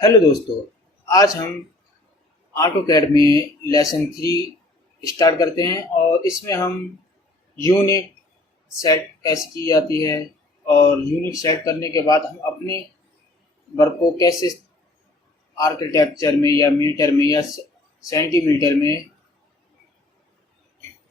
Hello दोस्तों, आज हम ऑटोकैड में लेसन 3 स्टार्ट करते हैं और इसमें हम यूनिट सेट कैसे की जाती है और यूनिट सेट करने के बाद हम अपने वर्क को कैसे आर्किटेक्चर में या मीटर में या सेंटीमीटर में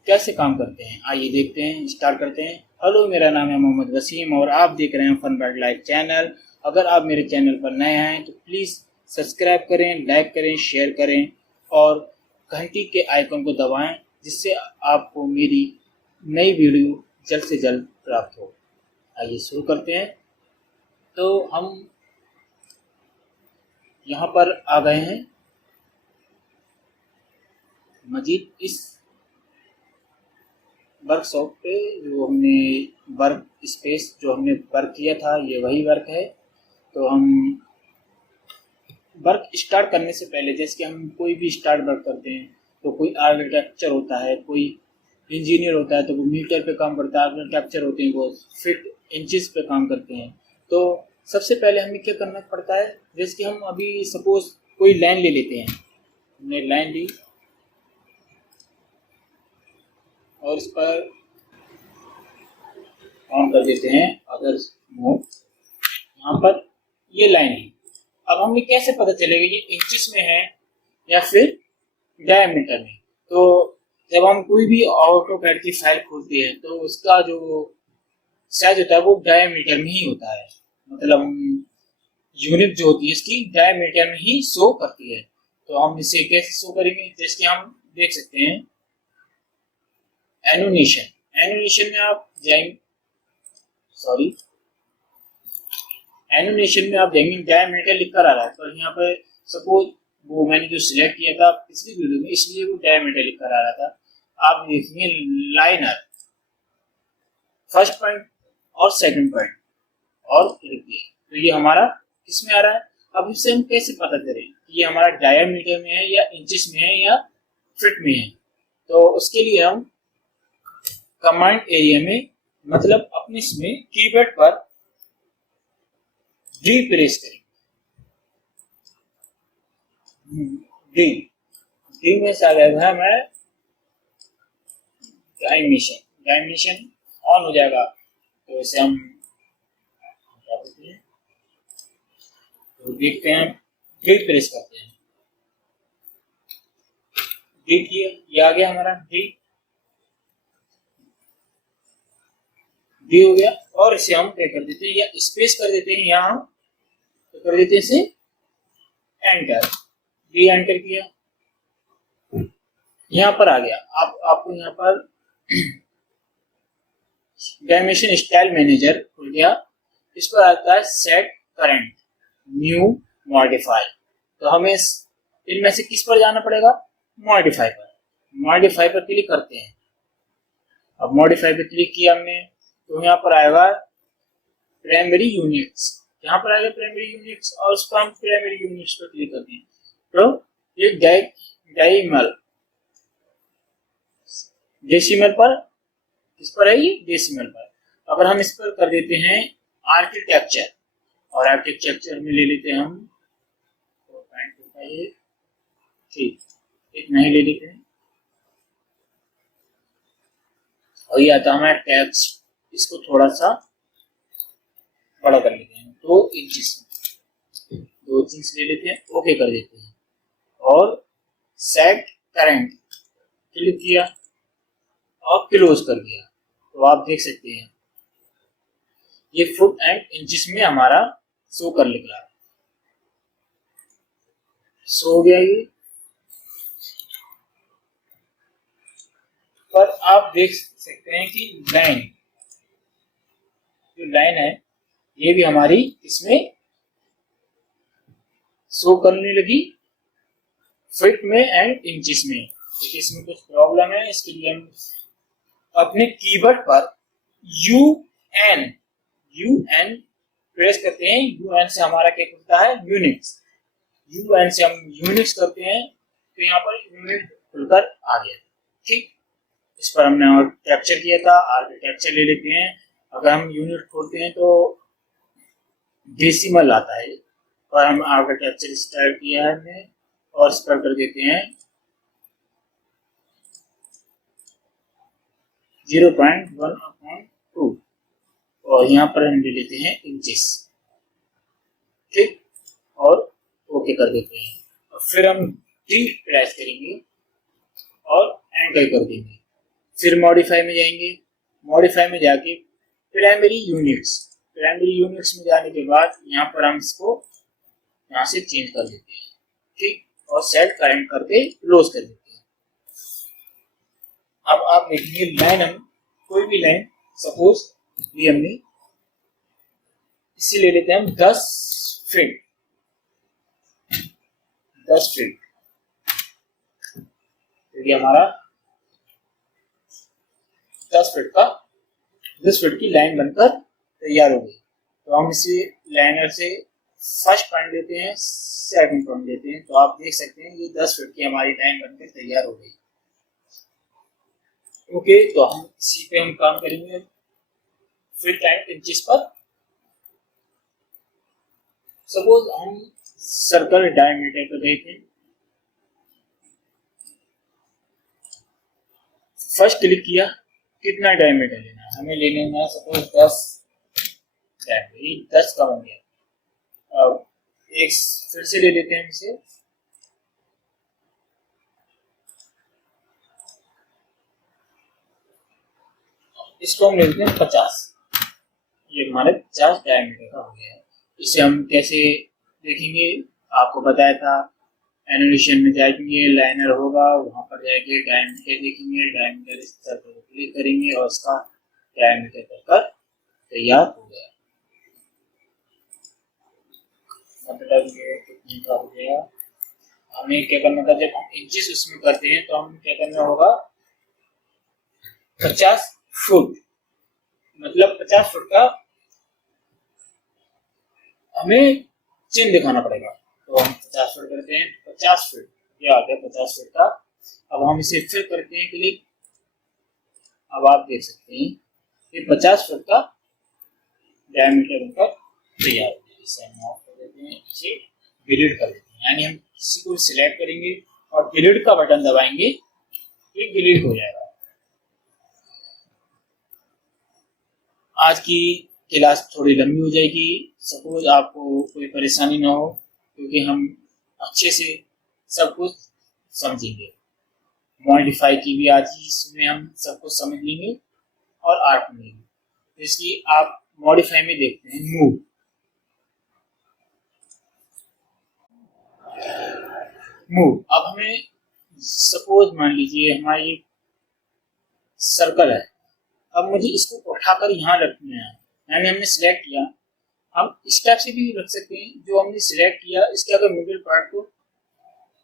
कैसे काम करते हैं। आइए देखते हैं, स्टार्ट करते हैं। हेलो, मेरा नाम है मोहम्मद वसीम और आप देख रहे हैं फन बैड लाइफ चैनल। अगर आप मेरे चैनल पर नए हैं तो प्लीज़ सब्सक्राइब करें, लाइक करें, शेयर करें और घंटी के आइकन को दबाएं, जिससे आपको मेरी नई वीडियो जल्द से जल्द प्राप्त हो। आइए शुरू करते हैं। तो हम यहाँ पर आ गए हैं। मजीद इस वर्कशॉप पे जो हमने वर्क स्पेस जो हमने वर्क किया था, ये वही वर्क है। तो हम वर्क स्टार्ट करने से पहले, जैसे कि हम कोई भी स्टार्ट वर्क करते हैं तो कोई आर्किटेक्चर होता है, कोई इंजीनियर होता है तो वो मीटर पे काम करता है, आर्किटेक्चर होते हैं वो फीट इंचेस पे काम करते हैं। तो सबसे पहले हमें क्या करना पड़ता है, जैसे कि हम अभी सपोज कोई लाइन ले लेते हैं। हमने लाइन ली और इस पर ऑन कर देते हैं अगर मूव। यहाँ पर ये लाइन है। अब हमें कैसे पता चलेगा ये इंचेस में है या फिर डायमीटर में। तो जब हम कोई भी ऑटोकैड की फाइल खोलते हैं तो उसका जो साइज होता है वो डायमीटर में ही होता है। मतलब यूनिट जो होती है इसकी डायमीटर में ही शो करती है। तो हम इसे कैसे शो करेंगे, जैसे कि हम देख सकते हैं एनिमेशन में आप जाएंगे, एनिमेशन में आप देखेंगे डायमीटर लिखकर आ रहा है। तो यहाँ पर सपोज वो मैंने जो सिलेक्ट किया था पिछली वीडियो में, इसलिए वो डायमीटर लिखकर आ रहा था। आप देखेंगे लाइनर फर्स्ट पॉइंट और सेकंड पॉइंट और लिखिए, तो ये हमारा किसमें आ रहा है। अब इससे हम कैसे पता करें कि ये हमारा डायमीटर में है या इंचेस में है या फीट में है। तो उसके लिए हम कमांड एरिया में, मतलब अपने इसमें कीबोर्ड पर डी प्रेस करेंगे। डी डी में से आ जाएगा हमारा डायमेंशन ऑन हो जाएगा। तो इसे हम तो देखते हैं, डी प्रेस करते हैं। डी किया, ये आ गया हमारा डी हो गया। और इसे हम क्या कर देते हैं या स्पेस कर देते हैं, यहाँ तो कर देते हैं इसे एंटर। डी एंटर किया, यहाँ पर आ गया। आपको यहाँ पर डायमेंशन स्टाइल मैनेजर खुल गया। इस पर आता है सेट करंट न्यू मॉडिफाई। तो हमें इनमें से किस पर जाना पड़ेगा, मॉडिफाई पर। मॉडिफाई पर क्लिक करते हैं। अब मॉडिफाई पर क्लिक किया हमने तो यहाँ पर आएगा प्राइमरी यूनिट्स। यहाँ पर आएगा प्राइमरी यूनिट्स और उस पर हम प्राइमरी यूनिट्स पर क्लिक करते हैं। तो ये डेसिमल पर, किस पर है ये, डेसिमल पर। अगर हम इस पर कर देते हैं आर्किटेक्चर, और आर्किटेक्चर में ले लेते हैं हम 4.25, ठीक, इतना ही ले लेते हैं। और ये आता है हमारा टेक्स्ट, इसको थोड़ा सा बड़ा कर लेते हैं, 2 इंच ले लेते हैं, ओके कर देते हैं और सेट करंट क्लिक किया और क्लोज कर दिया। तो आप देख सकते हैं ये फुट एंड इंचेस में हमारा शो कर लिख रहा है। शो हो गया ये। पर आप देख सकते हैं कि लाइन, जो लाइन है ये भी हमारी इसमें शो करने लगी फीट में एंड इंचेस में। देखिए इसमें कुछ प्रॉब्लम है, इसके लिए हम अपने कीबोर्ड पर UN प्रेस करते हैं। UN से हमारा क्या खुलता है, यूनिट्स। UN से हम यूनिट्स करते हैं तो यहाँ पर यूनिट खुलकर आ गया, ठीक। इस पर हमने आर्किटेक्चर किया था, आर्किटेक्चर ले लेते हैं। अगर हम यूनिट खोलते हैं तो डेसिमल आता है, और हम आपका कैप्चर स्टार्ट किया है हमने और इस पर कर देते हैं 0.1/2 और यहाँ पर हम ले लेते हैं इंचेस, ठीक, और ओके कर देते हैं। और फिर हम डी प्रेस करेंगे और एंटर कर देंगे। फिर मॉडिफाई में जाएंगे, मॉडिफाई में जाके प्राइमरी यूनिट्स में जाने के बाद यहाँ पर हम इसको यहाँ से चेंज कर देते हैं, ठीक, और सेट करंट करके क्लोज कर देते हैं। अब आप देखेंगे लाइन, हम कोई भी लाइन सपोज ये हमने इसे ले लेते हैं हम 10 फीट, 10 फीट, ये हमारा 10 फीट की लाइन बनकर तैयार हो गई। तो हम इसे लाइनर से फर्स्ट पॉइंट लेते हैं, सेकंड पॉइंट लेते हैं, तो आप देख सकते हैं ये 10 फीट की हमारी लाइन बनकर तैयार हो गई। ओके, तो हम इसी पे हम काम करेंगे फिल टाइम इंचेस पर। सपोज हम सर्कल डायमीटर को देखें, फर्स्ट क्लिक किया, कितना डायमीटर लेना है हमें, लेने में सपोज 10 डायमीटर, 10 का हो गया। अब एक फिर से ले लेते हैं इसे, इसको हम ले लेते हैं 50, ये हमारे 50 डायमीटर का हो गया है। इसे हम कैसे देखेंगे, आपको बताया था, एनिमेशन में जाएंगे, लाइनर होगा, वहां पर जाएंगे डायमीटर देखेंगे, डायमीटर इस तरह पर क्लिक करेंगे और उसका डायमीटर कर तैयार हो गया। मतलब ये कितने का हो गया, हमें क्या करना था, जब हम इंचेस उसमें करते हैं तो हम क्या करना होगा, 50 फुट, मतलब 50 फुट का हमें चिन्ह दिखाना पड़ेगा। तो हम 50 फुट करते हैं, 50 फुट, ये आ गया 50 फुट का। अब हम इसे फिर करते हैं क्लिक, अब आप देख सकते हैं ये 50 फुट का डायमीटर बनकर तैयार हो गया। इसे हम ऑफ कर देते हैं, इसे डिलीट कर देते हैं, यानी हम किसी को सिलेक्ट करेंगे और डिलीट का बटन दबाएंगे, ये डिलीट हो जाएगा। आज की क्लास थोड़ी लंबी हो जाएगी, सपोज आपको कोई परेशानी ना हो, क्योंकि हम अच्छे से सब कुछ समझेंगे। मॉडिफाई की भी आज ही इसमें हम सब कुछ समझ लेंगे और आर्ट में भी। इसलिए आप मॉडिफाई में देखते हैं मूव। अब हमें सपोज मान लीजिए हमारी सर्कल है, अब मुझे इसको उठाकर यहाँ रखना है, यानी हमने सिलेक्ट किया, हम इस टाइप से भी रख सकते हैं। जो हमने सिलेक्ट किया इसके अगर मिडिल पार्ट को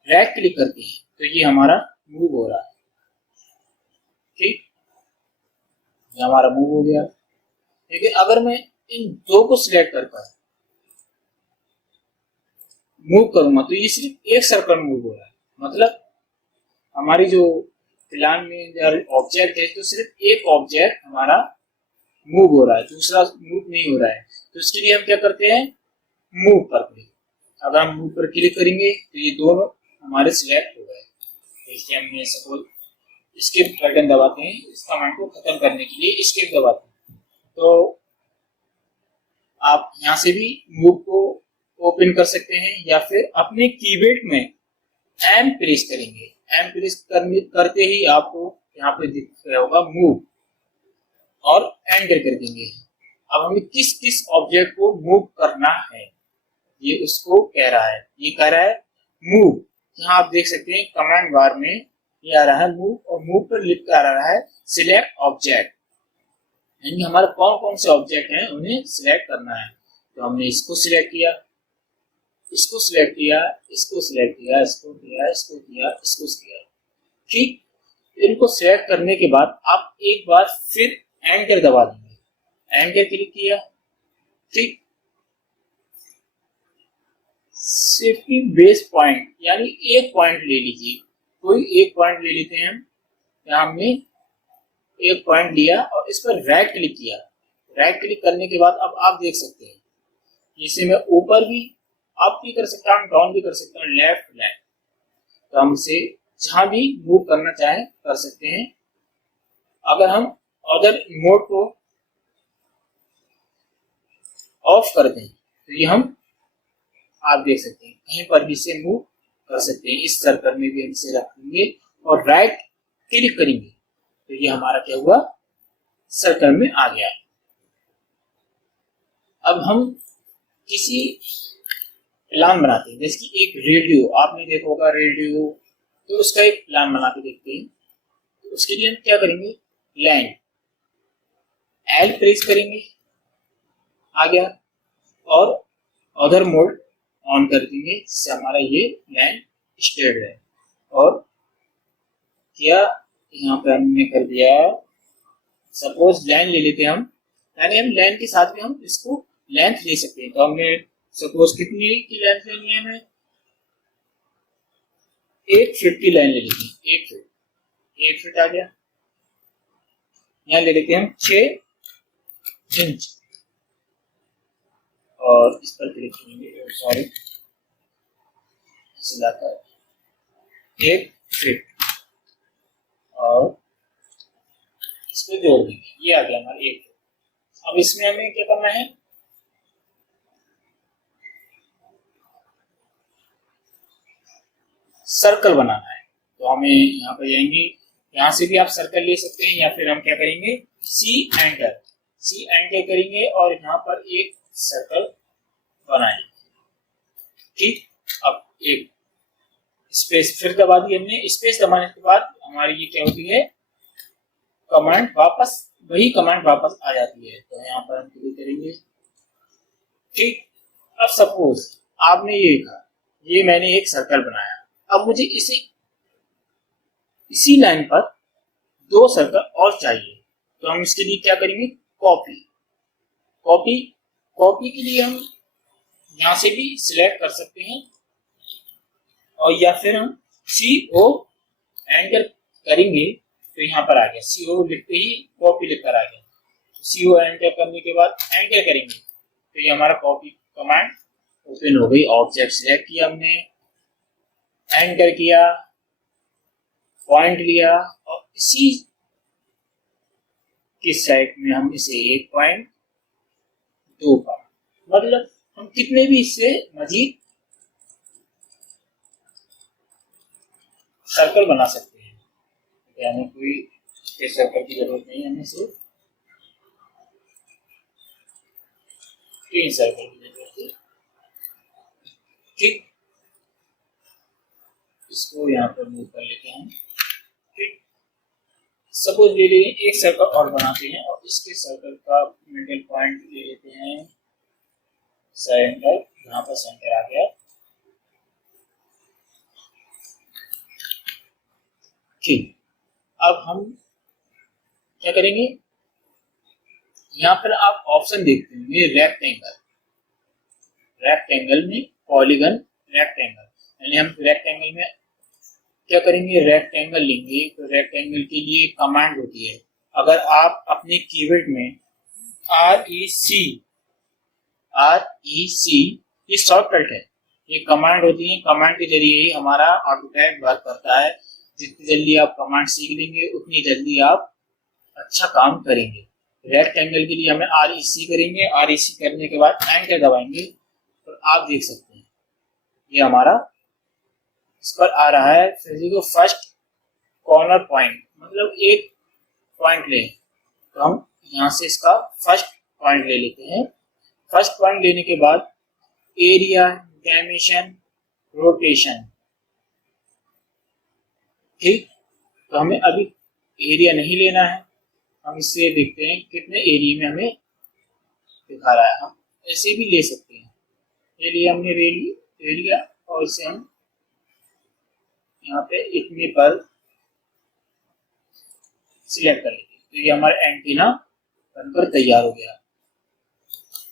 राइट क्लिक करते हैं तो ये हमारा मूव हो रहा है, ठीक, ये हमारा मूव हो गया। लेकिन अगर मैं इन दो को सिलेक्ट कर मूव करूंगा तो ये सिर्फ एक सर्कल मूव हो रहा है, मतलब हमारी जो प्लान में ऑब्जेक्ट है तो सिर्फ एक ऑब्जेक्ट हमारा मूव हो रहा है, दूसरा मूव नहीं हो रहा है। तो इसके लिए हम क्या करते हैं, मूव पर क्लिक, अगर हम मूव पर क्लिक करेंगे तो ये दोनों हमारे सिलेक्ट हो गए। तो इसलिए हम सपोज एस्केप बटन दबाते हैं, इस कमांड को खत्म करने के लिए एस्केप दबाते हैं। तो आप यहाँ से भी मूव को ओपन कर सकते हैं या फिर अपने कीबोर्ड में एम प्रेस करेंगे, एम प्रेस करते ही आपको यहाँ पे दिख रहा होगा मूव, और एंटर कर देंगे। अब हमें किस किस ऑब्जेक्ट को मूव करना है ये उसको कह रहा है, ये कह रहा है मूव। यहाँ आप देख सकते हैं कमांड बार में ये आ रहा है मूव, और मूव पर लिख कर आ रहा है सिलेक्ट ऑब्जेक्ट, यानी हमारे कौन कौन से ऑब्जेक्ट हैं उन्हें सिलेक्ट करना है। तो हमने इसको सिलेक्ट किया, इसको सिलेक्ट किया, इसको सिलेक्ट किया, इसको किया, इसको किया, इसको किया, ठीक। इनको सिलेक्ट करने के बाद आप एक बार फिर एंटर दबा देंगे, एंटर क्लिक किया, ठीक। सेफ्टी बेस पॉइंट यानी एक पॉइंट ले लीजिए, कोई एक पॉइंट ले लेते हैं हम। यहाँ हमने एक पॉइंट लिया और इस पर राइट क्लिक किया, राइट क्लिक करने के बाद अब आप देख सकते हैं इसे मैं ऊपर भी अप भी कर सकता हूँ, डाउन भी कर सकता हूँ, लेफ्ट लेफ्ट। तो हम इसे जहां भी मूव करना चाहे कर सकते हैं। अगर हम अदर मोड को ऑफ कर दें तो ये हम आप देख सकते हैं कहीं पर भी इसे मूव कर सकते हैं। इस सर्कल में भी हम इसे रखेंगे और राइट क्लिक करेंगे तो ये हमारा क्या हुआ, सर्कल में आ गया। अब हम किसी प्लान बनाते हैं, जैसे कि एक रेडियो आपने देखा होगा रेडियो, तो उसका एक प्लान बना के देखते हैं। तो उसके लिए हम क्या करेंगे, लैंड एल प्रेस करेंगे, आ गया, और अदर मोड ऑन कर देंगे जिससे हमारा ये लैंड स्टेट है। और क्या यहाँ पे हमने कर दिया, सपोज लैंड ले लेते हैं हम, यानी हम लैंड के साथ भी हम इसको लेंथ ले सकते हैं। तो हमने सपोज कितनी की लेंथ लेनी है, हमें 1 फीट की लाइन ले लेते हैं, 1 फीट, 1 फीट आ गया। यहाँ ले लेते हैं हम 6 इंच और इस पर क्लिक करेंगे, सॉरी लाकर 1 फीट और इस पर जोड़ देंगे, ये आ गया हमारा 1 फीट। अब इसमें हमें क्या करना है, सर्कल बनाना है। तो हमें यहाँ पर जाएंगे, यहाँ से भी आप सर्कल ले सकते हैं, या फिर हम क्या करेंगे, सी एंटर करेंगे और यहाँ पर एक सर्कल बनाएंगे। ठीक, अब एक स्पेस फिर दबा दी हमने। स्पेस दबाने के बाद हमारी ये क्या होती है, कमांड वापस, वही कमांड वापस आ जाती है। तो यहाँ पर हम क्लिक करेंगे। ठीक, अब सपोज आपने ये लिखा, ये मैंने एक सर्कल बनाया, अब मुझे इसी लाइन पर 2 सर्कल और चाहिए। तो हम इसके लिए क्या करेंगे, कॉपी के लिए हम यहां से भी सिलेक्ट कर सकते हैं, और या फिर हम CO एंटर करेंगे तो यहाँ पर आ गया, CO लिखते ही कॉपी लिखकर आ गया। CO एंटर करने के बाद एंटर करेंगे तो ये हमारा कॉपी कमांड ओपन हो गई। ऑब्जेक्ट सिलेक्ट किया हमने, एंटर किया, पॉइंट लिया और इसी के साइड में हम इसे 1.2 का, मतलब हम कितने भी इससे मजीद सर्कल बना सकते हैं, यानी कोई सर्कल की जरूरत नहीं है, हमें सिर्फ 3 सर्कल की जरूरत है। ठीक, इसको यहाँ पर मूव कर लेते हैं। ठीक, सपोज ले लीजिए एक सर्कल और बनाते हैं और इसके सर्कल का मिडिल पॉइंट ले लेते हैं, सेंटर, यहाँ पर सेंटर आ गया। ठीक, अब हम क्या करेंगे, यहाँ पर आप ऑप्शन देखते होंगे रेक्टेंगल में पॉलीगन रेक्टेंगल, यानी हम रेक्टेंगल में क्या करेंगे, रेक्टेंगल लेंगे। तो रेक्टेंगल के लिए कमांड होती है, अगर आप अपने कीवर्ड में REC ये शॉर्टकट है, ये कमांड होती है, कमांड के जरिए ही हमारा ऑटोकैड वर्क करता है। जितनी जल्दी आप कमांड सीख लेंगे उतनी जल्दी आप अच्छा काम करेंगे। रेक्टेंगल के लिए हमें REC करेंगे, REC करने के बाद एंटर दबाएंगे तो आप देख सकते हैं ये हमारा इस पर आ रहा है। फिर देखो फर्स्ट कॉर्नर पॉइंट, मतलब एक पॉइंट ले, तो हम यहाँ से इसका फर्स्ट पॉइंट ले लेते हैं। फर्स्ट पॉइंट लेने के बाद एरिया, डायमेंशन, रोटेशन। ठीक, तो हमें अभी एरिया नहीं लेना है, हम इससे देखते हैं कितने एरिया में हमें दिखा रहा है। हम ऐसे भी ले सकते हैं, एरिया हमने ले लिया और इसे हम यहाँ पे इतने पर सिलेक्ट कर लेते हैं। तो ये हमारा एंटीना बनकर तैयार हो गया।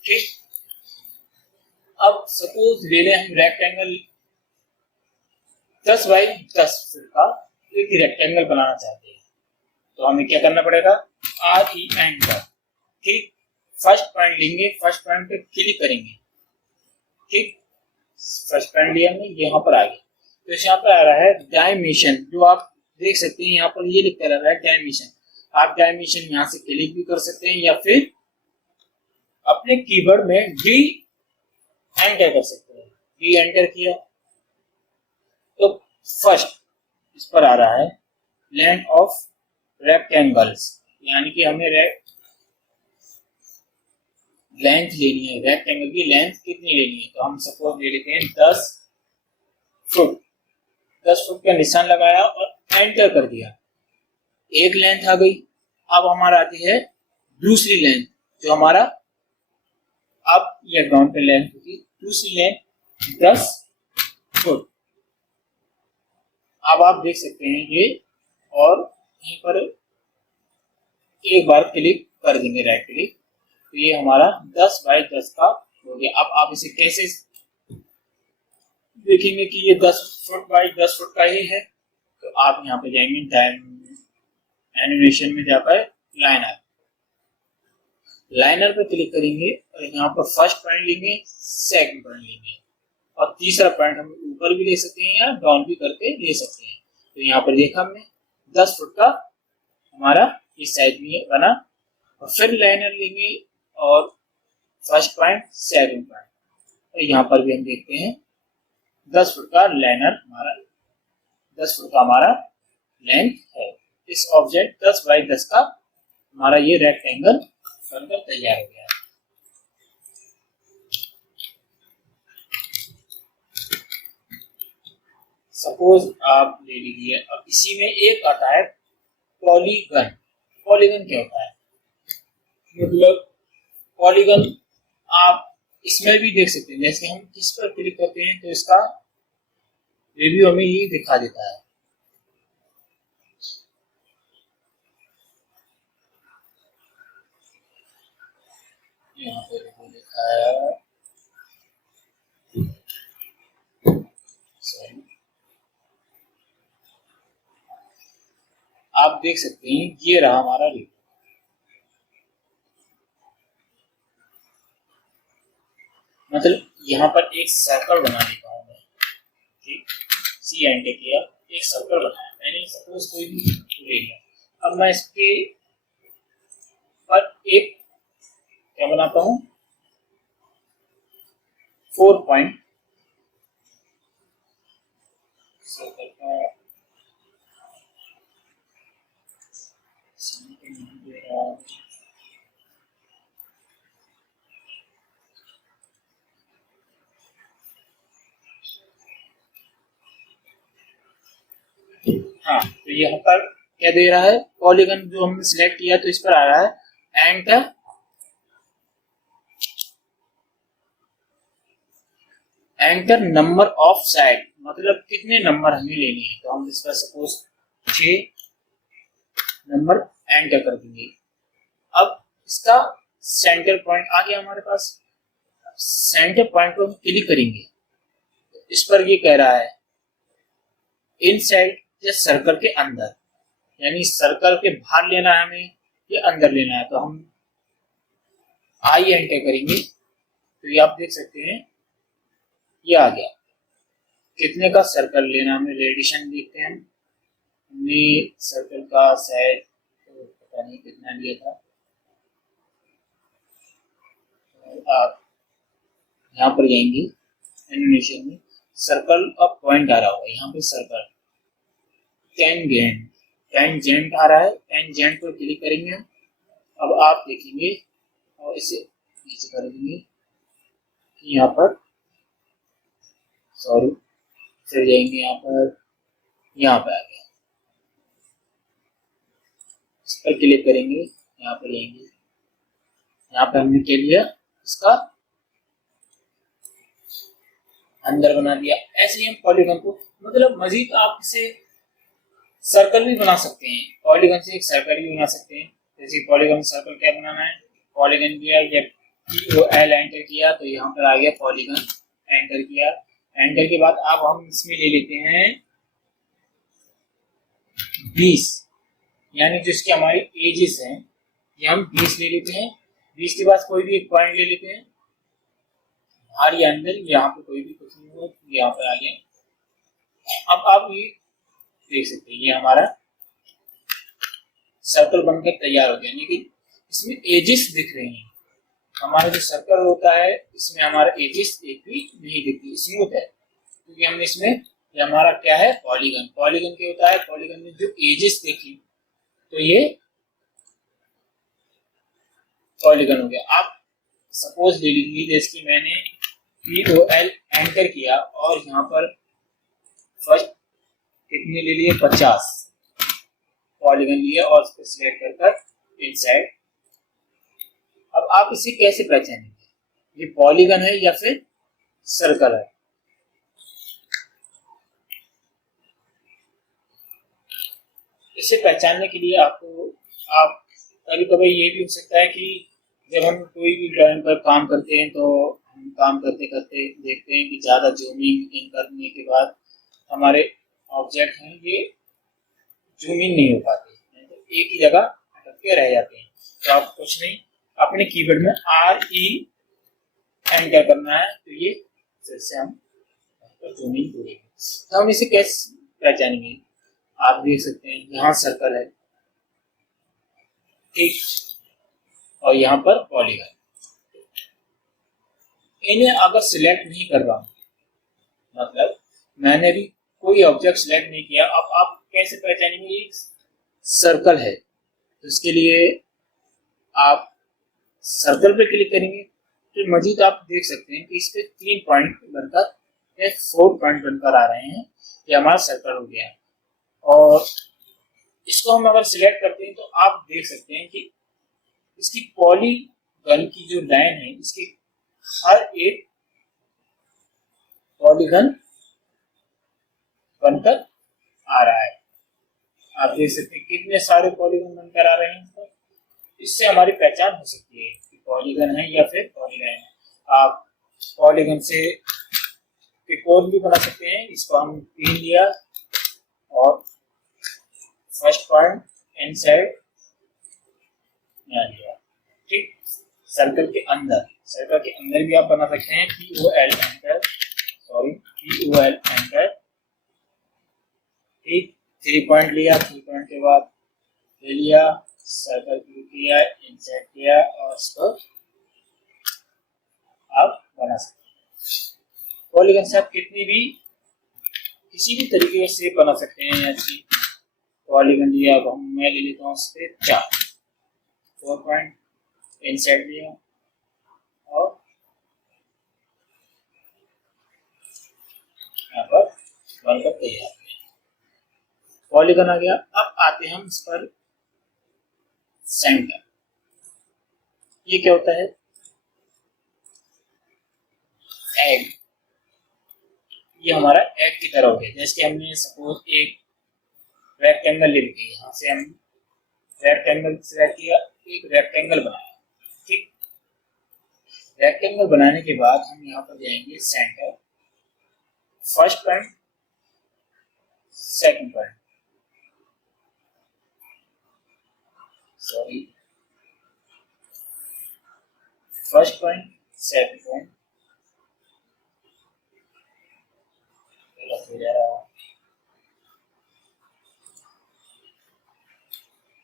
ठीक, अब सपोज ले लें हम रेक्टेंगल 10 बाई 10 फीट का एक रेक्टेंगल बनाना चाहते हैं, तो हमें क्या करना पड़ेगा, RE एंटर। ठीक, फर्स्ट पॉइंट लेंगे, फर्स्ट पॉइंट पे क्लिक करेंगे। ठीक, फर्स्ट पॉइंट लिया हमने, यहाँ पर आ गया। तो यहाँ पर आ रहा है डायमेंशन, जो आप देख सकते हैं यहाँ पर ये लिखा रहा है डायमेंशन। आप डायमेंशन यहाँ से क्लिक भी कर सकते हैं या फिर अपने कीबोर्ड में डी एंटर कर सकते हैं। डी एंटर किया तो फर्स्ट इस पर आ रहा है लेंथ ऑफ रेक्टेंगल्स, यानी कि हमें लेंथ लेनी है, रेक्टेंगल की लेंथ कितनी लेनी है। तो हम सपोज ले लेते हैं 10 फुट। 10 फुट का निशान लगाया और एंटर कर दिया, एक लेंथ आ गई। अब हमारा आती है दूसरी लेंथ, जो हमारा अब ये ग्राउंड पे लेंथ होगी, दूसरी लेंथ 10 फुट। अब आप देख सकते हैं ये, और यहीं पर एक बार क्लिक कर देंगे राइट क्लिक, तो ये हमारा 10 बाई 10 का हो गया। अब आप इसे कैसे देखेंगे कि ये 10 फुट बाई 10 फुट का ही है, तो आप यहाँ पे जाएंगे एनिमेशन में जाकर लाइनर पे क्लिक करेंगे और यहाँ पर फर्स्ट पॉइंट लेंगे, सेकंड पॉइंट लेंगे और तीसरा पॉइंट हम ऊपर भी ले सकते हैं या डाउन भी करके ले सकते हैं। तो यहाँ पर देखा हमने 10 फुट का हमारा इस साइज में बना, और फिर लाइनर लेंगे और फर्स्ट पॉइंट सेकंड पॉइंट, तो यहाँ पर भी हम देखते हैं 10 फुट का लाइनर हमारा 10 फुट का हमारा लेंथ है। इस ऑब्जेक्ट 10 बाई 10 का हमारा ये रेक्टेंगल बनकर तैयार हो गया। सपोज आप ले लीजिए, अब इसी में एक आता है पॉलीगन। पॉलीगन क्या होता है, मतलब पॉलीगन आप इसमें भी देख सकते हैं। जैसे हम किस पर क्लिक करते हैं तो इसका रिव्यू हमें ये दिखा देता है। यहाँ पे लिखा है, आप देख सकते हैं ये रहा हमारा रिव्यू। मतलब यहाँ पर एक सर्कल बना देता हूँ मैं, ठीक, सी एंटर किया, एक सर्कल बनाया मैंने, सपोज कोई भी ले लिया। अब मैं इसके पर एक क्या बनाता हूँ, 4 पॉइंट सर्कल का हाँ, तो यहाँ पर क्या दे रहा है, पॉलीगन जो हमने सिलेक्ट किया तो इस पर आ रहा है एंटर नंबर ऑफ साइड, मतलब कितने नंबर हमें लेने हैं। तो हम इस पर सपोज 6 नंबर एंटर कर देंगे। अब इसका सेंटर पॉइंट आ गया हमारे पास। सेंटर पॉइंट को हम क्लिक करेंगे, इस पर ये कह रहा है इनसाइड या सर्कल के अंदर, यानी सर्कल के बाहर लेना है हमें या अंदर लेना है। तो हम आई एंटर करेंगे, तो ये आप देख सकते हैं ये आ गया। कितने का सर्कल लेना हमें, रेडिएशन देखते हैं। हमने सर्कल का साइज तो पता नहीं कितना लिया था। आप यहाँ पर जाएंगे एनिमेशन में, सर्कल का पॉइंट आ रहा होगा यहाँ पे, सर्कल टेंजेंट आ रहा है, टेंजेंट पर क्लिक करेंगे। अब आप देखेंगे और इसे नीचे कर देंगे, यहाँ पर सॉरी, फिर जाएंगे यहाँ पे आ गया, इस पर क्लिक करेंगे, यहाँ पर जाएंगे, यहाँ पे हमने क्या लिया, इसका अंदर बना दिया। ऐसे ही हम पॉलीगन को, मतलब मजीद आप इसे सर्कल भी बना सकते हैं, पॉलीगन से एक सर्कल भी बना सकते हैं। जैसे पॉलीगन सर्कल क्या बनाना है, पॉलीगन किया या एल एंटर किया तो यहाँ पर आ गया पॉलीगन, एंटर किया। एंटर के बाद अब हम इसमें ले लेते हैं 20, यानी जो इसकी हमारी एजेस हैं ये हम 20 ले लेते हैं। 20 के बाद कोई भी एक पॉइंट ले लेते हैं, बाहर या अंदर, यहाँ पे कोई भी कुछ नहीं हुआ, यहाँ पे आ गया। अब आप ये देख सकते हैं, ये हमारा सर्कल बनकर तैयार हो गया, लेकिन इसमें एजेस दिख रही हैं। हमारा जो सर्कल होता है इसमें हमारा एजेस एक भी नहीं दिखती, स्मूथ है, क्योंकि हमने इसमें, ये हमारा क्या है, पॉलीगन। पॉलीगन क्या होता है, पॉलीगन में जो एजेस देखी तो ये पॉलीगन हो गया। आप सपोज ले लीजिए, जैसे कि मैंने POL एंटर किया और यहाँ पर फर्स्ट कितने ले लिए, 50 पॉलीगन लिए और उसको सिलेक्ट कर इनसाइड। अब आप इसे कैसे पहचानेंगे, ये पॉलीगन है या फिर सर्कल है? इसे पहचानने के लिए आपको, आप कभी कभी ये भी हो सकता है कि जब हम कोई भी ड्राइंग पर काम करते हैं तो हम काम करते करते देखते हैं कि ज़्यादा जूमिंग इन करने के बाद हमारे ऑब्जेक्ट हैं ये जूम इन नहीं हो पाते, तो एक ही जगह अटक के रह जाते हैं। तो आप कुछ नहीं, अपने कीबोर्ड में RE एंटर करना है, तो ये फिर से हम जूम इन करेंगे। तो हम इसे कैसे पहचानेंगे, आप देख सकते हैं यहाँ सर्कल है, ठीक, और यहाँ पर पॉलीगन। इन्हें अगर सिलेक्ट नहीं कर रहा हूं, मतलब मैंने भी कोई ऑब्जेक्ट सिलेक्ट नहीं किया, अब आप कैसे पहचानेंगे ये सर्कल है? तो इसके लिए आप सर्कल पे क्लिक करेंगे, तो मजीद आप देख सकते हैं कि इस पे 3 पॉइंट बनकर या 4 पॉइंट बनकर आ रहे हैं, ये हमारा सर्कल हो गया। और इसको हम अगर सिलेक्ट करते हैं तो आप देख सकते हैं कि इसकी पॉलीगन की जो लाइन है, इसकी हर एक पॉलीगन बनकर आ रहा है। आप देख सकते हैं कितने सारे पॉलीगन बनकर आ रहे हैं, तो इससे हमारी पहचान हो सकती है कि पॉलीगन है या फिर पॉलीगन है। आप पॉलीगन से त्रिकोण भी बना सकते हैं, इसको हम 3 लिया और फर्स्ट पॉइंट इनसाइड लिया, ठीक। सर्कल के अंदर भी आप बना सकते हैं, POL एंटर, ठीक। 3 पॉइंट लिया, 3 पॉइंट के बाद ले लिया, सर्कल क्लिक किया, इंसर्ट किया और इसको आप बना सकते हैं। पॉलीगन से आप किसी भी तरीके से बना सकते हैं। ऐसी पॉलीगन लिया, अब मैं ले लेता हूँ उस पर 4 पॉइंट इंसर्ट लिया और यहाँ पर बनकर तैयार पॉलीगन आ गया। अब आते हैं हम इस पर सेंटर, ये क्या होता है, एग, ये हमारा एग की तरह हो गया। जैसे कि हमने सपोज एक रेक्टेंगल ले लिया, यहाँ से हम रेक्टेंगल सिलेक्ट किया, एक रेक्टेंगल बनाया, ठीक। रेक्टेंगल बनाने के बाद हम यहाँ पर जाएंगे centre, first point, second point, sorry first point, second point,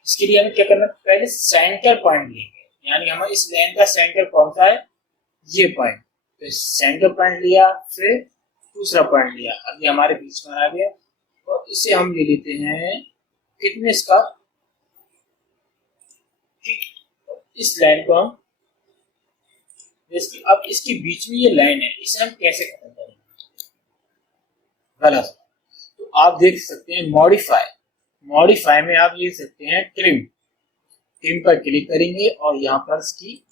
इसके लिए हमें क्या करना है, पहले सेंटर पॉइंट लेंगे, यानी हमें इस लाइन का सेंटर कौन सा है, ये पॉइंट। तो सेंटर पॉइंट लिया, फिर दूसरा पॉइंट लिया, अब ये हमारे बीच में आ गया, और इसे हम ले लेते हैं थिकनेस का, ठीक। इस लाइन को हम, अब इसके बीच में ये लाइन है, इसे हम कैसे खत्म करेंगे, गलत। तो आप देख सकते हैं मॉडिफाई में आप ये सकते हैं ट्रिम पर क्लिक करेंगे और यहाँ पर इसकी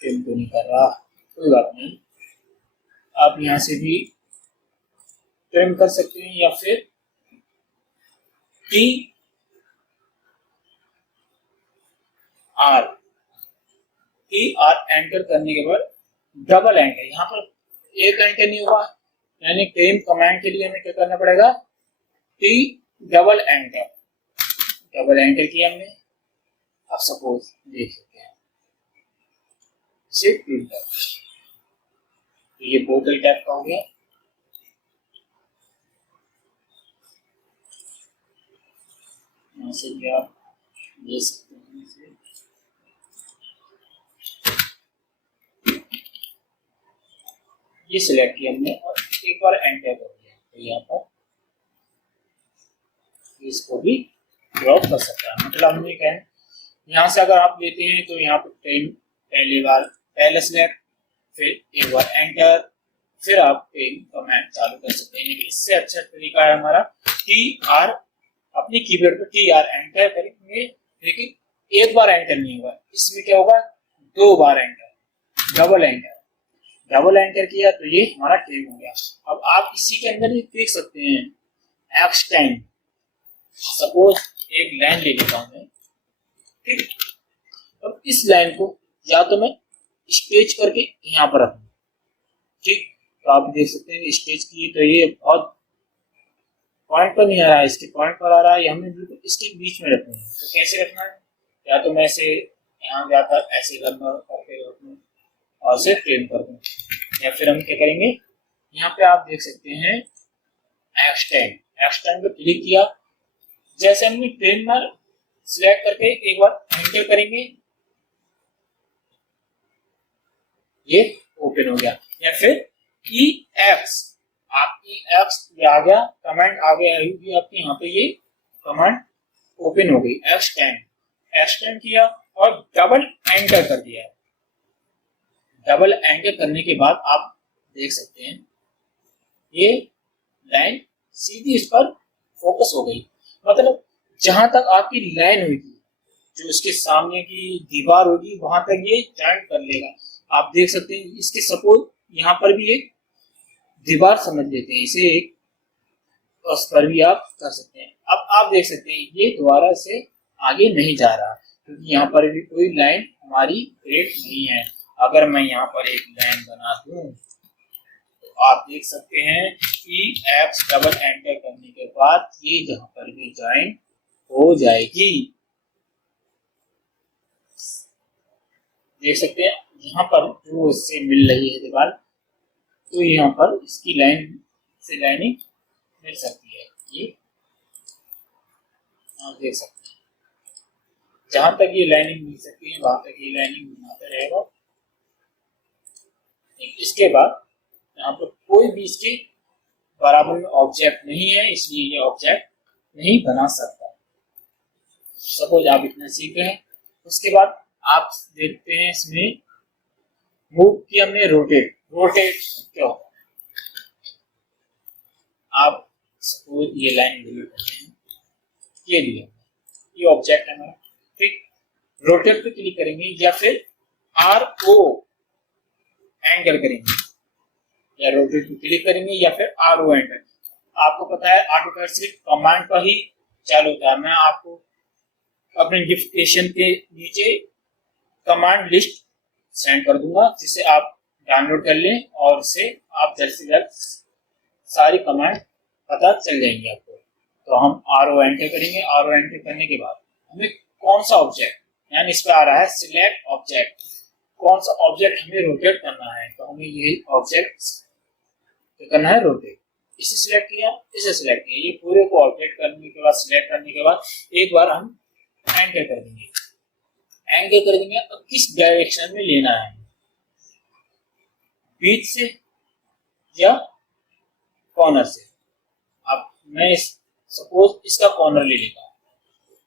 ट्रिम तो नहीं कर रहा, कोई बात नहीं, आप यहाँ से भी ट्रिम कर सकते हैं या फिर आर, टी आर एंटर करने के बाद डबल एंटर, यहाँ पर एक एंटर नहीं हुआ, यानी टेम कमांड के लिए हमें क्या करना पड़ेगा, T double enter, double enter किया हमने। अब सपोज देख सकते हैं इसे फिल्टर, तो ये बोतल टाइप का हो गया। यहाँ से भी आप ले सकते हैं इसे, ये सिलेक्ट किया हमने और एक बार एंटर कर दिया, तो यहाँ पर इसको भी ड्रॉप कर सकता है। मतलब हमने क्या है, यहाँ से अगर आप लेते हैं तो यहाँ पर पहली बार पहले सिलेक्ट, फिर एक बार एंटर, फिर आप कमांड चालू कर सकते हैं। लेकिन इससे अच्छा तरीका है हमारा टी आर, अपने कीबोर्ड पर टी आर एंटर करेंगे, लेकिन एक बार एंटर नहीं होगा, इसमें क्या होगा, दो बार enter, double enter, double enter किया तो ये हमारा टेम हो गया। अब आप इसी के अंदर ही देख सकते हैं एक्सटेंड, सपोज एक लाइन ले लेता हूं मैं, ठीक। अब इस लाइन को या तो मैं स्टेज करके यहाँ पर रखूं, ठीक, तो आप देख सकते हैं स्टेज की, तो ये बहुत पॉइंट पर नहीं आ रहा है, इसके पॉइंट पर आ रहा है, हमें बिल्कुल इसके बीच में रखना है। तो कैसे रखना है, या तो मैं इसे यहाँ जाकर ऐसे करके रखूं और इसे फ्रेम कर दूं, या फिर हम क्या करेंगे, यहाँ पे आप देख सकते हैं एक्सटेंड, एक्सटेंड पे क्लिक किया, जैसे हमने ट्रेन में सिलेक्ट करके एक बार एंटर करेंगे, ये ओपन हो गया। या फिर ई एक्स, आप ई एक्स आ गया, कमांड आ गया होगी आपके, यहाँ पे ये कमांड ओपन हो गई, एक्सटेंड, एक्सटेंड किया और डबल एंटर कर दिया। डबल एंटर करने के बाद आप देख सकते हैं ये लाइन सीधी इस पर फोकस हो गई। मतलब जहां तक आपकी लाइन होगी, जो इसके सामने की दीवार होगी, वहां तक ये जॉइंट कर लेगा। आप देख सकते हैं इसके सपोज यहाँ पर भी एक दीवार समझ लेते हैं इसे, एक उस पर भी आप कर सकते हैं। अब आप देख सकते हैं ये दोबारा से आगे नहीं जा रहा, क्योंकि यहाँ पर भी कोई लाइन हमारी क्रिएट नहीं है। अगर मैं यहाँ पर एक लाइन बना दूं तो आप देख सकते हैं कि एक्स डबल एंटर करने के बाद ये जहां पर भी ज्वाइन हो जाएगी। देख सकते हैं यहाँ पर जो इससे मिल रही है दीवार, तो यहाँ पर इसकी लाइन से लाइनिंग मिल सकती है, ये आप देख सकते हैं। जहां तक ये लाइनिंग मिल सकती है वहां तक ये लाइनिंग बनाता रहेगा। इसके बाद यहाँ पर कोई भी इसके बराबर में ऑब्जेक्ट नहीं है, इसलिए ये ऑब्जेक्ट नहीं बना सकता। सपोज आप इतना सीख गए, उसके बाद आप देखते हैं इसमें मूव किया हमने, रोटेट, रोटेट क्या होगा, आप सपोज ये लाइन डिलीट करते हैं, ये लिया, ये ऑब्जेक्ट है हमारा, ठीक। रोटेट पे क्लिक करेंगे या फिर आर ओ एंटर करेंगे, या रोटेट पे क्लिक करेंगे या फिर आर ओ एंटर। आपको पता है ऑटोकैड सिर्फ कमांड पर ही चालू होता है। मैं आपको अपने नोटिफिकेशन के नीचे कमांड लिस्ट सेंड कर दूंगा, जिसे आप डाउनलोड कर लें और इससे आप जल्द से जल्द सारी कमांड पता चल जाएंगी आपको। तो हम आर ओ एंटर करेंगे, आर ओ एंटर करने के बाद हमें कौन सा ऑब्जेक्ट, यानी इस पर आ रहा है सिलेक्ट ऑब्जेक्ट, कौन सा ऑब्जेक्ट हमें रोटेट करना है, तो हमें यही ऑब्जेक्ट करना है रोटेट। इसे सिलेक्ट किया, इसे सिलेक्ट किया, ये पूरे को ऑब्जेक्ट करने के बाद, सिलेक्ट करने के बाद एक बार हम एंटर कर देंगे, एंटर कर देंगे। अब किस डायरेक्शन में लेना है, बीच से या कॉर्नर से। अब मैं सपोज इसका कॉर्नर ले लेता हूं,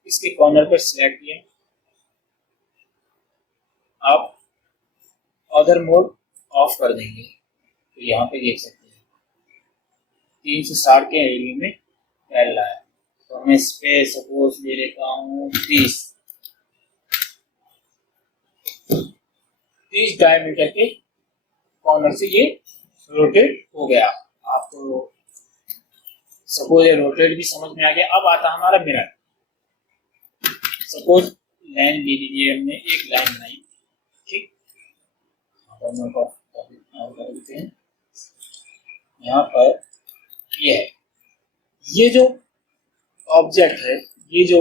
इसके कॉर्नर पर सिलेक्ट किया, आप अदर मोड ऑफ कर देंगे, तो यहाँ पे देख सकते हैं 360 के एरिया में फैल रहा है। तो मैं इस पे सपोज ले लेता हूँ 30 डायमीटर के कॉर्नर से ये रोटेट हो गया। आपको सपोज ये रोटेट भी समझ में आ गया। अब आता हमारा मिरर। सपोज लाइन ले लीजिए, हमने एक लाइन बनाई, ठीक। यहाँ पर ये जो ऑब्जेक्ट है, ये जो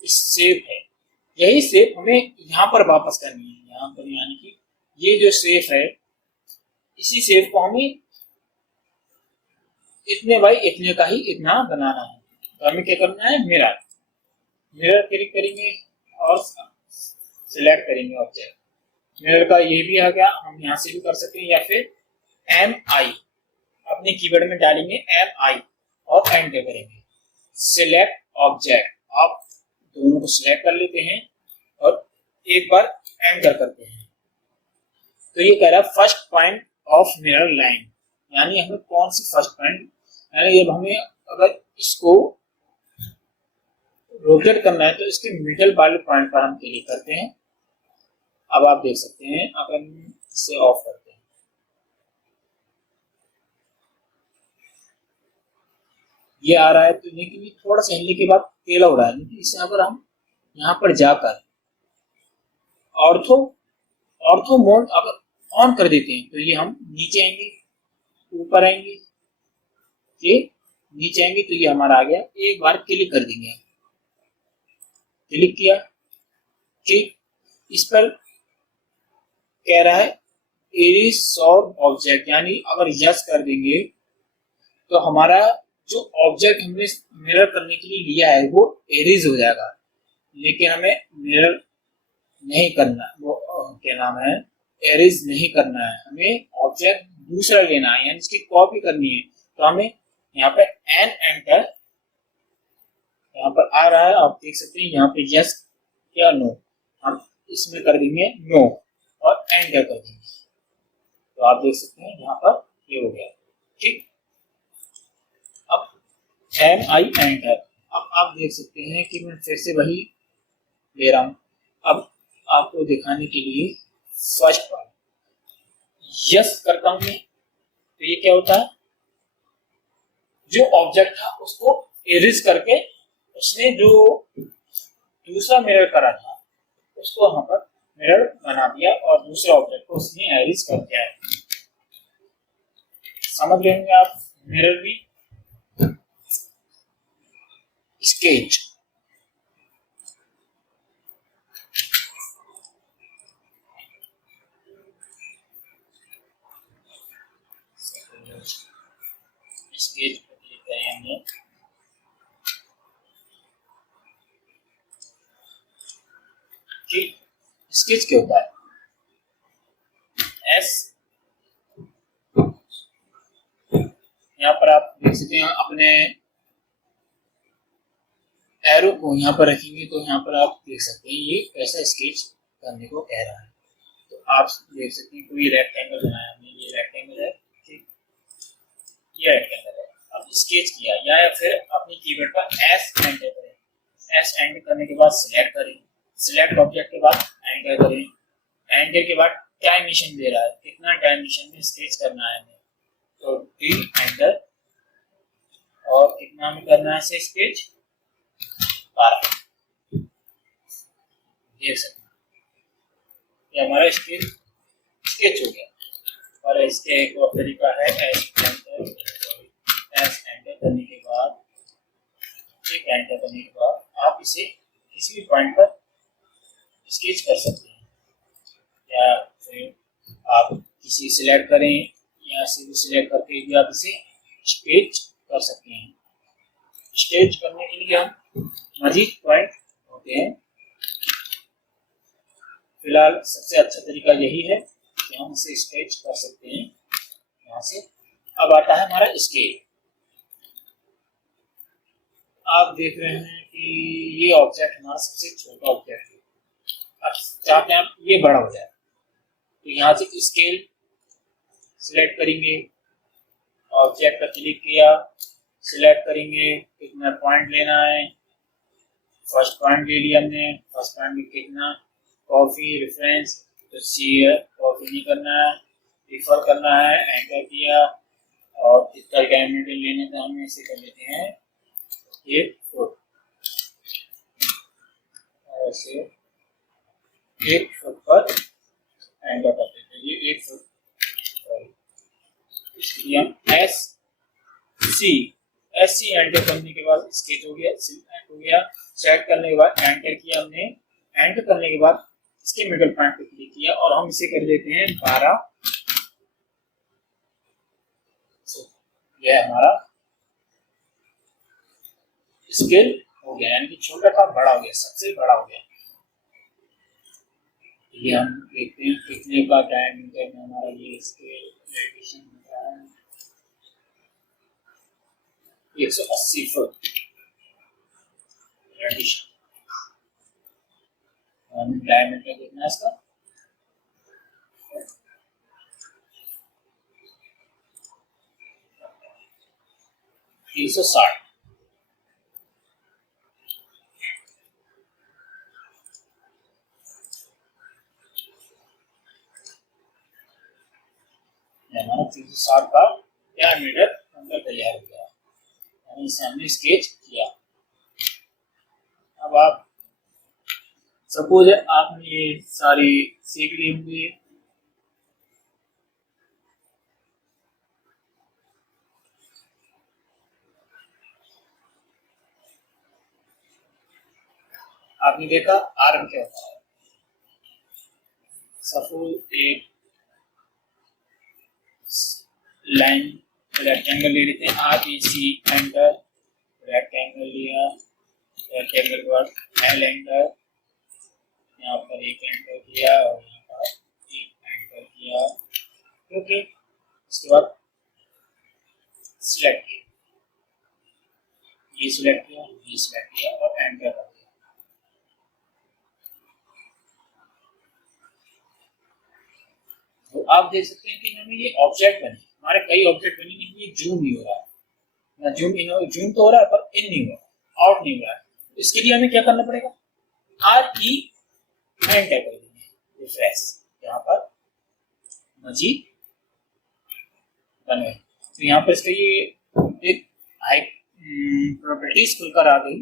शेप है, यही शेप हमें यहाँ पर वापस करनी है, यहाँ पर, यानी कि ये जो शेप है, इसी शेप को हमें इतने बाई इतने का ही इतना बनाना है। तो हमें क्या करना है, मिरर क्लिक करेंगे और सिलेक्ट करेंगे ऑब्जेक्ट। मिरर का ये भी आ गया, हम यहाँ से भी कर सकते हैं, या फिर MI अपने कीवर्ड में डालेंगे MI और एंटर करेंगे। सिलेक्ट ऑब्जेक्ट, आप दोनों को सिलेक्ट कर लेते हैं और एक बार एंटर करते हैं। तो ये कह रहा है first point of mirror line, यानी हमें कौन सी फर्स्ट पॉइंट, यानी जब हमें अगर इसको रोटेट करना है तो इसके मिडल वाले पॉइंट पर हम क्लिक करते हैं। अब आप देख सकते हैं, अपन इसे ऑफ करते हैं, ये आ रहा है। तो लेकिन थोड़ा सा हिलने के बाद टेढ़ा हो रहा है, लेकिन इसे अगर हम यहाँ पर जाकर ऑर्थो मोड अगर ऑन कर देते हैं तो ये हम नीचे आएंगे, ऊपर आएंगे, ये नीचे आएंगे, तो ये हमारा आ गया। एक बार क्लिक कर देंगे, क्लिक किया, ठीक। इस पर कह रहा है एरिज सॉल्व ऑब्जेक्ट, यानी अगर यस कर देंगे तो हमारा जो ऑब्जेक्ट हमने मिरर करने के लिए लिया है वो एरिज हो जाएगा। लेकिन हमें मिरर नहीं करना, वो क्या नाम है, एरिज नहीं करना है, हमें ऑब्जेक्ट दूसरा लेना है, यानी इसकी कॉपी करनी है। तो हमें यहाँ पे एन एंटर, यहाँ पर आ रहा है, आप देख सकते हैं यहाँ पे यस या नो, हम इसमें कर देंगे नो और एंटर कर देंगे। तो आप देख सकते हैं यहाँ पर ये हो गया, ठीक। अब MI एंटर, अब आप देख सकते हैं कि मैं फिर से वही ले रहा हूं। अब आपको दिखाने के लिए फर्स्ट बार यस करता हूं मैं, तो ये क्या होता है, जो ऑब्जेक्ट था उसको एरिज करके उसने जो दूसरा मिरर करा था उसको वहां पर मिरर बना दिया और दूसरे ऑब्जेक्ट को उसने एरिज कर दिया है। समझ रहे होंगे आप, मिरर भी स्केच, स्केच को क्लिक करेंगे, ठीक। स्केच क्या होता है, एस, यहाँ पर आप देख सकते हैं, अपने एरो को यहाँ पर रखेंगे तो यहाँ पर आप देख सकते हैं ये कैसा स्केच करने को कह रहा है। तो आप देख सकते हैं कोई रेक्टेंगल बनाया हमने, ये रेक्टेंगल है, ठीक, ये रेक्टेंगल है। अब स्केच किया, या फिर अपनी कीबोर्ड पर एस एंटर करें, एस एंटर करने के बाद सिलेक्ट करें, सिलेक्ट ऑब्जेक्ट के बाद एंटर करें, एंटर के बाद डायमेंशन दे रहा है, कितना डायमेंशन में स्केच करना है हमें, तो डी एंटर, और कितना में करना है स्केच, 12, देख सकते हैं ये हमारा स्केच हो गया। और इसके एक और तरीका है, एस एंटर करने के बाद, एक एंटर करने के बाद आप इसे किसी भी पॉइंट पर स्केच कर सकते हैं, या फिर आप किसी सिलेक्ट करें, या से सिलेक्ट करके भी आप इसे स्केच कर सकते हैं। स्केच करने के लिए हम मजीद पॉइंट होते हैं, फिलहाल सबसे अच्छा तरीका यही है कि हम इसे स्केच कर सकते हैं यहाँ से। अब आता है हमारा स्केल, आप देख रहे हैं कि ये ऑब्जेक्ट हमारा सबसे छोटा ऑब्जेक्ट है, अब चाहते हैं आप ये बड़ा हो जाए, तो यहाँ से स्केल सिलेक्ट करेंगे, ऑब्जेक्ट पर क्लिक किया, सिलेक्ट करेंगे कितना पॉइंट लेना है, फर्स्ट पॉइंट ले लिया हमने, फर्स्ट पॉइंट में कितना, कॉपी रेफरेंस, तो सी है, कॉपी नहीं करना है, रिफर करना है, एंटर किया, और इतना डायमेंशन लेने का हम इसे कर लेते हैं ये 4, ऐसे 1 फुट पर एंटर कर देते हैं। ये 1 फुट, इसके लिए हम एस सी एंटर करने के बाद स्केच हो गया, सिलेक्ट हो गया। सेलेक्ट करने के बाद एंटर किया हमने। एंटर करने के बाद इसके मिडल पॉइंट पे क्लिक किया और हम इसे कर देते हैं 12। यह हमारा स्केल हो गया, यानी कि छोटा था बड़ा हो गया, सबसे बड़ा हो गया। ये हम देखते हैं कितने का डायमीटर में हमारा ये स्केल एडिशन होता है। 180 फुट एडिशन। हमें डायमीटर देखना है इसका। तीन सौ 60। हमारा 360 का डायमीटर अंदर तैयार हो गया, यानी इसे हमने स्केच किया। अब आप सपोज आपने ये सारी सीख ली होंगी। आपने देखा आर्म क्या होता है। सपोज एक लाइन रेक्टेंगल ले लेते हैं, आप इसी एंटर रेक्टेंगल लिया, रेक्टेंगल के बाद एल एंटर, यहाँ पर एक एंटर किया और यहाँ पर एक एंटर किया। ओके, इसके बाद सिलेक्ट किया, ये सिलेक्ट किया, ये सिलेक्ट किया और एंटर कर दिया। तो आप देख सकते हैं कि हमें ये ऑब्जेक्ट बने, हमारे कई ऑब्जेक्ट बने, लेकिन ये जूम नहीं हो रहा है ना, जूम तो हो रहा है पर इन नहीं हो रहा, आउट नहीं हो रहा है। इसके लिए हमें क्या करना पड़ेगा, RE एंटर कर देंगे, रिफ्रेश, यहाँ पर मजीद बन गए। तो यहाँ पर इसका ये एक हाइट प्रॉपर्टीज खुलकर आ गई।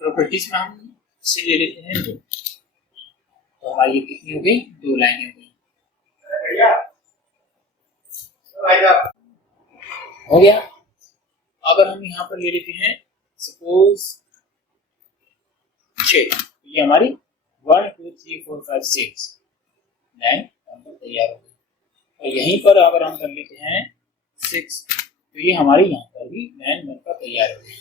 प्रॉपर्टीज में हम इसे ले लेते हैं 2, तो हमारी ये कितनी हो गई, 2 लाइनें हो गई। हो गया। अगर हम यहाँ पर ले लेते हैं सपोज 6, ये हमारी 1 2 3 4 5 6 लाइन तैयार हो गई। और यहीं पर अगर हम कर लेते हैं 6, तो ये हमारी यहाँ पर भी लाइन बनकर तैयार हो गई।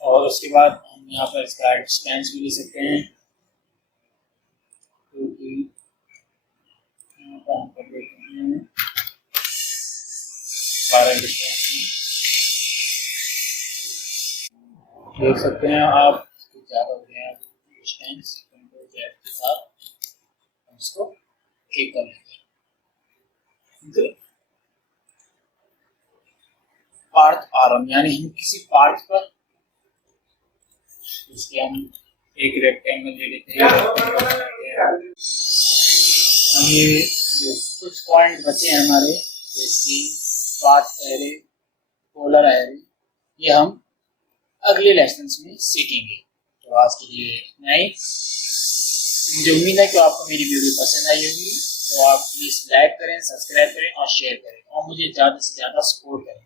और उसके बाद हम यहाँ पर इसका डिस्टेंस भी ले सकते हैं, क्योंकि यहाँ पर हम कर लेते हैं 12 डिस्टेंस में, देख सकते हैं आप ज़्यादा हो गया डिस्टेंस। कंट्रोल Z के साथ हम इसको ठीक कर लेंगे। पार्ट आर्म, यानी हम किसी पार्ट पर इसके हम एक रेक्टेंगल ले लेते हैं। हम ये जो कुछ पॉइंट बचे हैं हमारे, जैसे पाथ एरे, पोलर एरे, ये हम अगले लेसन्स में सीखेंगे। तो आज के लिए इतना ही। मुझे उम्मीद है कि आपको मेरी वीडियो पसंद आई होगी। तो आप प्लीज़ लाइक करें, सब्सक्राइब करें और शेयर करें और मुझे ज़्यादा से ज़्यादा सपोर्ट करें।